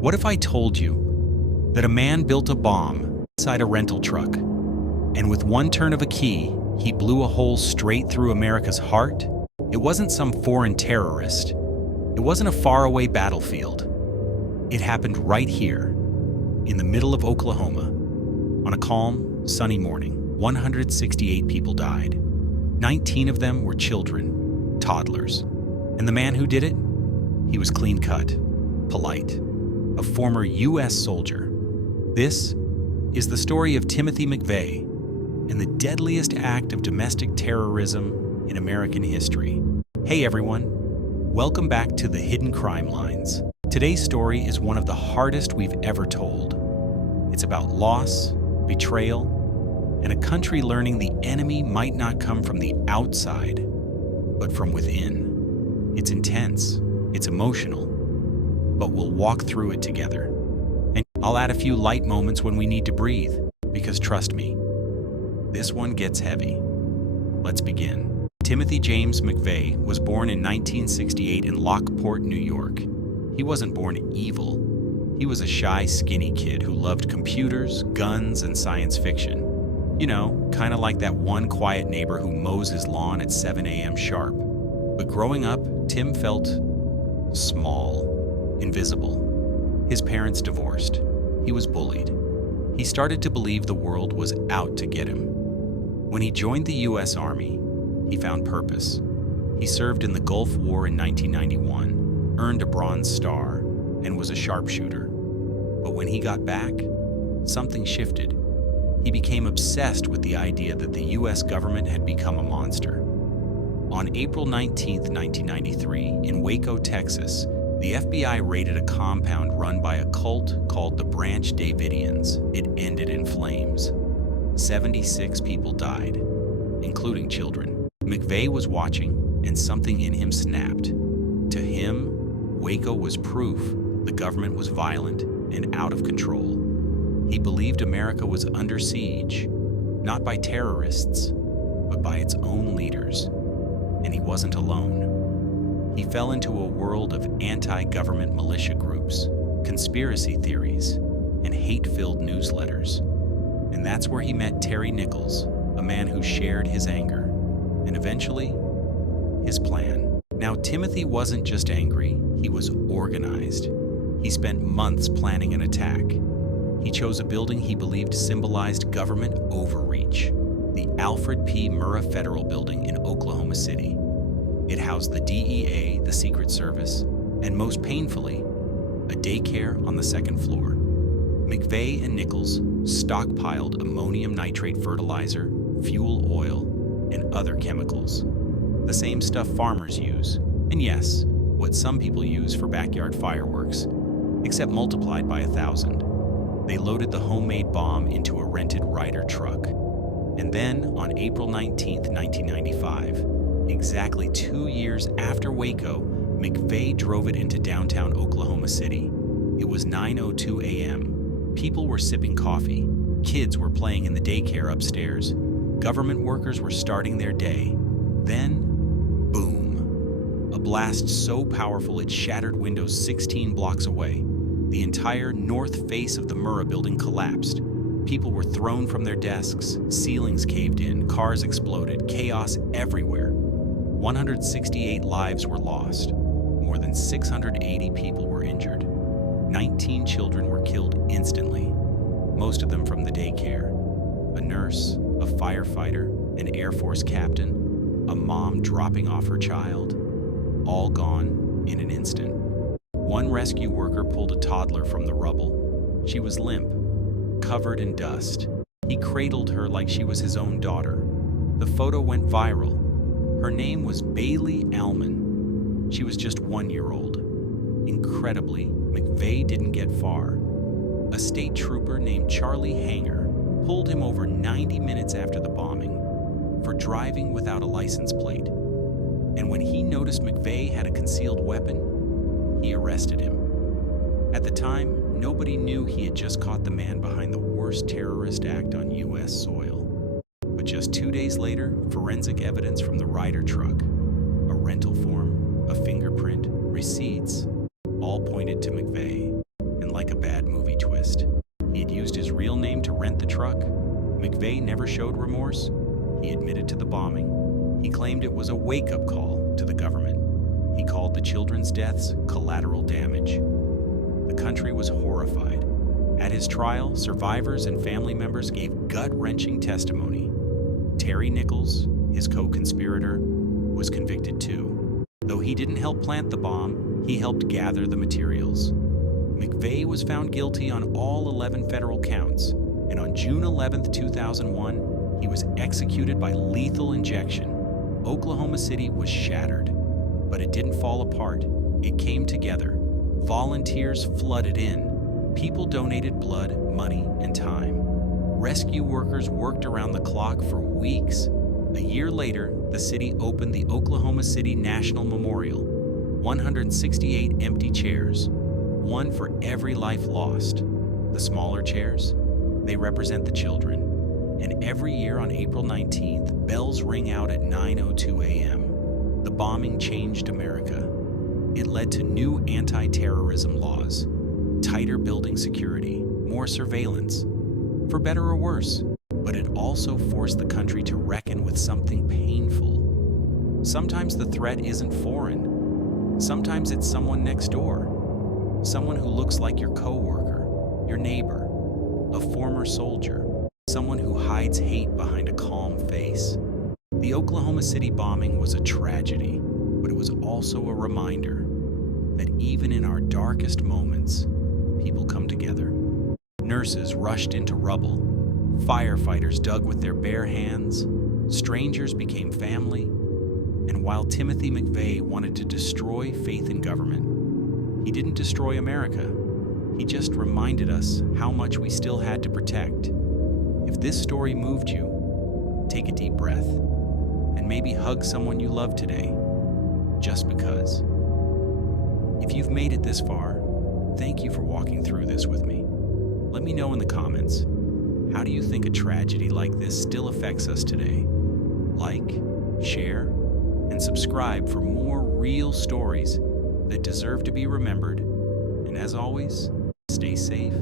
What if I told you that a man built a bomb inside a rental truck, and with one turn of a key, he blew a hole straight through America's heart? It wasn't some foreign terrorist. It wasn't a faraway battlefield. It happened right here, in the middle of Oklahoma. On a calm, sunny morning, 168 people died. 19 of them were children, toddlers. And the man who did it? He was clean-cut, polite, a former U.S. soldier. This is the story of Timothy McVeigh and the deadliest act of domestic terrorism in American history. Hey everyone, welcome back to the Hidden Crime Lines. Today's story is one of the hardest we've ever told. It's about loss, betrayal, and a country learning the enemy might not come from the outside, but from within. It's intense, it's emotional, but we'll walk through it together. And I'll add a few light moments when we need to breathe, because trust me, this one gets heavy. Let's begin. Timothy James McVeigh was born in 1968 in Lockport, New York. He wasn't born evil. He was a shy, skinny kid who loved computers, guns, and science fiction. You know, kind of like that one quiet neighbor who mows his lawn at 7 a.m. sharp. But growing up, Tim felt small, invisible. His parents divorced. He was bullied. He started to believe the world was out to get him. When he joined the U.S. Army, he found purpose. He served in the Gulf War in 1991, earned a Bronze Star, and was a sharpshooter. But when he got back, something shifted. He became obsessed with the idea that the U.S. government had become a monster. On April 19, 1993, in Waco, Texas, the FBI raided a compound run by a cult called the Branch Davidians. It ended in flames. 76 people died, including children. McVeigh was watching, and something in him snapped. To him, Waco was proof the government was violent and out of control. He believed America was under siege, not by terrorists, but by its own leaders. And he wasn't alone. He fell into a world of anti-government militia groups, conspiracy theories, and hate-filled newsletters. And that's where he met Terry Nichols, a man who shared his anger, and eventually, his plan. Now, Timothy wasn't just angry, he was organized. He spent months planning an attack. He chose a building he believed symbolized government overreach, the Alfred P. Murrah Federal Building in Oklahoma City. It housed the DEA, the Secret Service, and most painfully, a daycare on the second floor. McVeigh and Nichols stockpiled ammonium nitrate fertilizer, fuel oil, and other chemicals. The same stuff farmers use, and yes, what some people use for backyard fireworks, except multiplied by 1,000. They loaded the homemade bomb into a rented Ryder truck. And then, on April 19, 1995, exactly 2 years after Waco, McVeigh drove it into downtown Oklahoma City. It was 9:02 a.m. People were sipping coffee. Kids were playing in the daycare upstairs. Government workers were starting their day. Then, boom. A blast so powerful it shattered windows 16 blocks away. The entire north face of the Murrah building collapsed. People were thrown from their desks, ceilings caved in, cars exploded, chaos everywhere. 168 lives were lost. More than 680 people were injured. 19 children were killed instantly, most of them from the daycare. A nurse, a firefighter, an Air Force captain, a mom dropping off her child, all gone in an instant. One rescue worker pulled a toddler from the rubble. She was limp, covered in dust. He cradled her like she was his own daughter. The photo went viral. Her name was Bailey Alman. She was just 1 year old. Incredibly, McVeigh didn't get far. A state trooper named Charlie Hanger pulled him over 90 minutes after the bombing for driving without a license plate. And when he noticed McVeigh had a concealed weapon, he arrested him. At the time, nobody knew he had just caught the man behind the worst terrorist act on U.S. soil. But just 2 days later, forensic evidence from the Ryder truck, a rental form, a fingerprint, receipts, all pointed to McVeigh. And like a bad movie twist. He had used his real name to rent the truck. McVeigh never showed remorse. He admitted to the bombing. He claimed it was a wake-up call to the government. He called the children's deaths collateral damage. The country was horrified. At his trial, survivors and family members gave gut-wrenching testimony. Terry Nichols, his co-conspirator, was convicted too. Though he didn't help plant the bomb, he helped gather the materials. McVeigh was found guilty on all 11 federal counts, and on June 11, 2001, he was executed by lethal injection. Oklahoma City was shattered, but it didn't fall apart. It came together. Volunteers flooded in. People donated blood, money, and time. Rescue workers worked around the clock for weeks. A year later, the city opened the Oklahoma City National Memorial. 168 empty chairs, one for every life lost. The smaller chairs, they represent the children. And every year on April 19th, bells ring out at 9:02 a.m. The bombing changed America. It led to new anti-terrorism laws, tighter building security, more surveillance, for better or worse. But it also forced the country to reckon with something painful. Sometimes the threat isn't foreign. Sometimes it's someone next door. Someone who looks like your coworker, your neighbor, a former soldier, someone who hides hate behind a calm face. The Oklahoma City bombing was a tragedy, but it was also a reminder that even in our darkest moments, people come together. Nurses rushed into rubble. Firefighters dug with their bare hands. Strangers became family. And while Timothy McVeigh wanted to destroy faith in government, he didn't destroy America. He just reminded us how much we still had to protect. If this story moved you, take a deep breath and maybe hug someone you love today, just because. If you've made it this far, thank you for walking through this with me. Let me know in the comments, how do you think a tragedy like this still affects us today? Like, share, and subscribe for more real stories that deserve to be remembered. And as always, stay safe,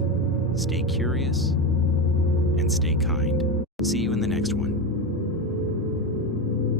stay curious, and stay kind. See you in the next one.